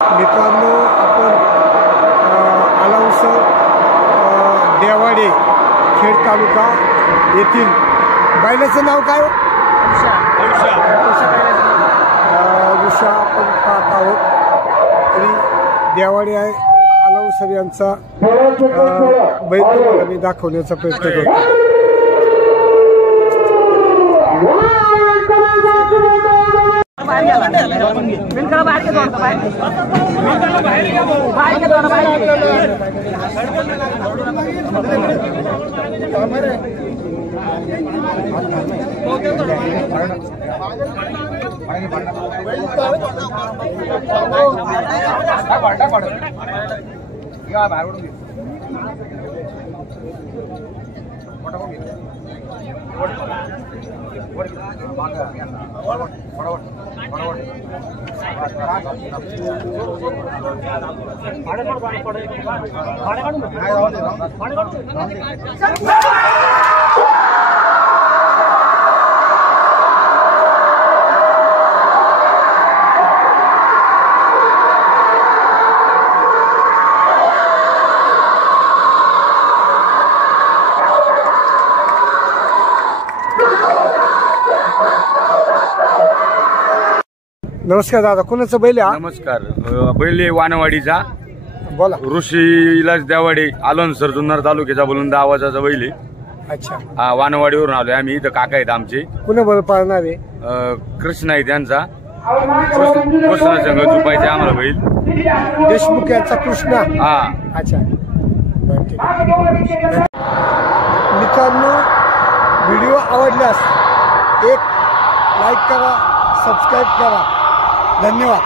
मित्रांनो, आपण आलाउसर देवाडे खेड तालुका येथील बैलाचं नाव काय? उषा आपण पाहत आहोत. तरी देवाडे आहे आलाउसर यांचा बैल तुम्हाला मी दाखवण्याचा प्रयत्न करतो. नमस्कार दादा, कोणाचं बैल आहे? नमस्कार. बैल वानवाडीचा बोला. ऋषी इलाज देवाडे आलोनसर जुन्नर तालुक्याचा बुलंद आवाजाचा बैल आहे. अच्छा. हा, वानवाडीवरून आलोय आम्ही. इथं काका आहेत आमचे. कुणा बरोबर पाळणार आहे? कृष्ण आहे त्यांचा. कृष्णा संघ झुपायचे आम्हाला बैल. देशमुख यांचा कृष्णा. हा. अच्छा. मित्रांनो, व्हिडिओ आवडल्यास एक लाईक करा, सबस्क्राईब करा. धन्यवाद.